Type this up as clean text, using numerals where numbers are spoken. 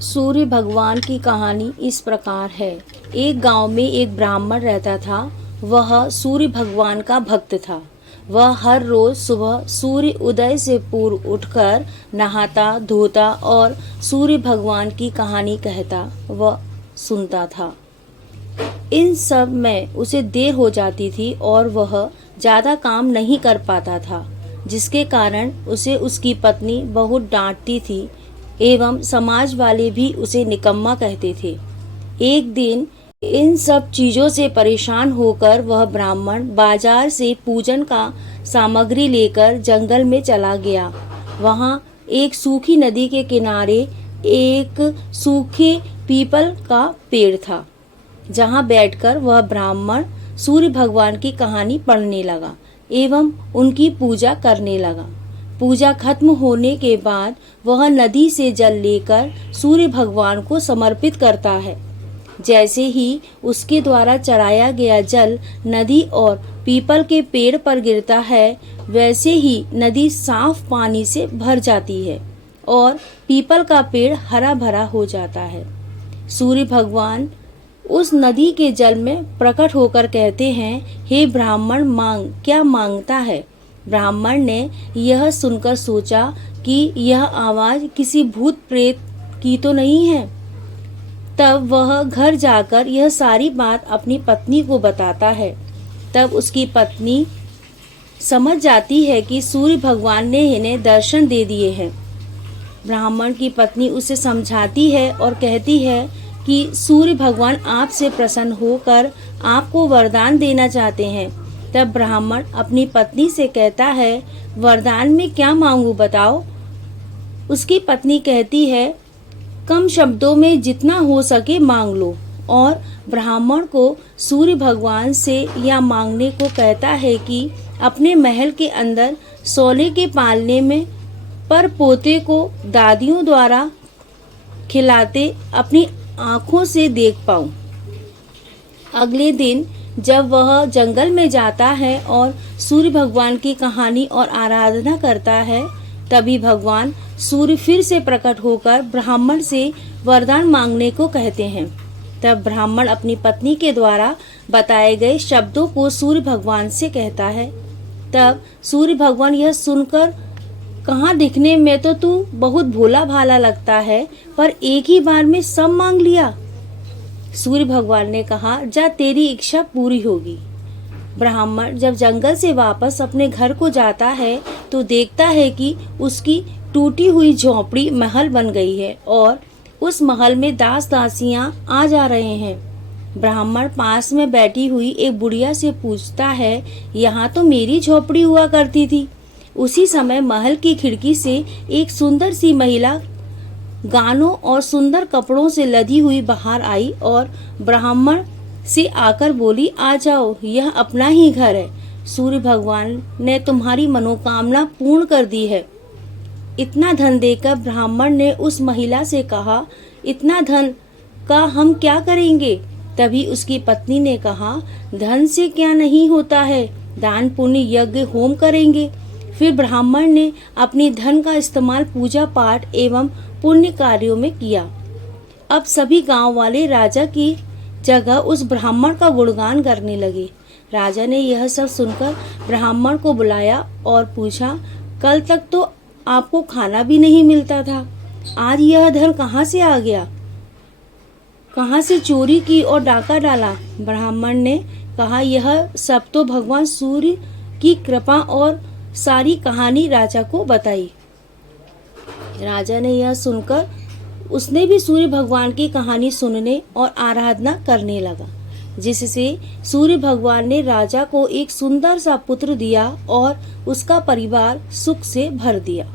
सूर्य भगवान की कहानी इस प्रकार है। एक गांव में एक ब्राह्मण रहता था। वह सूर्य भगवान का भक्त था। वह हर रोज सुबह सूर्य उदय से पूर्व उठकर नहाता धोता और सूर्य भगवान की कहानी कहता व सुनता था। इन सब में उसे देर हो जाती थी और वह ज्यादा काम नहीं कर पाता था, जिसके कारण उसे उसकी पत्नी बहुत डांटती थी एवं समाज वाले भी उसे निकम्मा कहते थे। एक दिन इन सब चीजों से परेशान होकर वह ब्राह्मण बाजार से पूजन का सामग्री लेकर जंगल में चला गया। वहां एक सूखी नदी के किनारे एक सूखे पीपल का पेड़ था, जहां बैठकर वह ब्राह्मण सूर्य भगवान की कहानी पढ़ने लगा एवं उनकी पूजा करने लगा। पूजा खत्म होने के बाद वह नदी से जल लेकर सूर्य भगवान को समर्पित करता है। जैसे ही उसके द्वारा चढ़ाया गया जल नदी और पीपल के पेड़ पर गिरता है, वैसे ही नदी साफ पानी से भर जाती है और पीपल का पेड़ हरा भरा हो जाता है। सूर्य भगवान उस नदी के जल में प्रकट होकर कहते हैं, हे ब्राह्मण, मांग, क्या मांगता है? ब्राह्मण ने यह सुनकर सोचा कि यह आवाज किसी भूत प्रेत की तो नहीं है। तब वह घर जाकर यह सारी बात अपनी पत्नी को बताता है। तब उसकी पत्नी समझ जाती है कि सूर्य भगवान ने इन्हें दर्शन दे दिए हैं। ब्राह्मण की पत्नी उसे समझाती है और कहती है कि सूर्य भगवान आपसे प्रसन्न होकर आपको वरदान देना चाहते हैं। तब ब्राह्मण अपनी पत्नी से कहता है, वरदान में क्या मांगू बताओ? उसकी पत्नी कहती है, कम शब्दों में जितना हो सके मांग लो। और ब्राह्मण को सूर्य भगवान से यह मांगने को कहता है कि अपने महल के अंदर सोने के पालने में पर पोते को दादियों द्वारा खिलाते अपनी आंखों से देख पाऊं। अगले दिन जब वह जंगल में जाता है और सूर्य भगवान की कहानी और आराधना करता है, तभी भगवान सूर्य फिर से प्रकट होकर ब्राह्मण से वरदान मांगने को कहते हैं। तब ब्राह्मण अपनी पत्नी के द्वारा बताए गए शब्दों को सूर्य भगवान से कहता है। तब सूर्य भगवान यह सुनकर, कहाँ दिखने में तो तू बहुत भोला भाला लगता है, पर एक ही बार में सब मांग लिया। सूर्य भगवान ने कहा, जा तेरी इच्छा पूरी होगी। ब्राह्मण जब जंगल से वापस अपने घर को जाता है तो देखता है कि उसकी टूटी हुई झोपड़ी महल बन गई है और उस महल में दास दासियां आ जा रहे हैं। ब्राह्मण पास में बैठी हुई एक बुढ़िया से पूछता है, यहाँ तो मेरी झोपड़ी हुआ करती थी। उसी समय महल की खिड़की से एक सुंदर सी महिला गानों और सुंदर कपड़ों से लदी हुई बाहर आई और ब्राह्मण से आकर बोली, आ जाओ, यह अपना ही घर है। सूर्य भगवान ने तुम्हारी मनोकामना पूर्ण कर दी है। इतना धन देकर ब्राह्मण ने उस महिला से कहा, इतना धन का हम क्या करेंगे? तभी उसकी पत्नी ने कहा, धन से क्या नहीं होता है, दान पुण्य यज्ञ होम करेंगे। फिर ब्राह्मण ने अपनी धन का इस्तेमाल पूजा पाठ एवं पुण्य कार्यों में किया। अब सभी गांव वाले राजा की जगह उस ब्राह्मण का गुणगान करने लगे। राजा ने यह सब सुनकर ब्राह्मण को बुलाया और पूछा, कल तक तो आपको खाना भी नहीं मिलता था, आज यह धन कहाँ से आ गया? कहाँ से चोरी की और डाका डाला? ब्राह्मण ने कहा, यह सब तो भगवान सूर्य की कृपा और सारी कहानी राजा को बताई। राजा ने यह सुनकर उसने भी सूर्य भगवान की कहानी सुनने और आराधना करने लगा, जिससे सूर्य भगवान ने राजा को एक सुंदर सा पुत्र दिया और उसका परिवार सुख से भर दिया।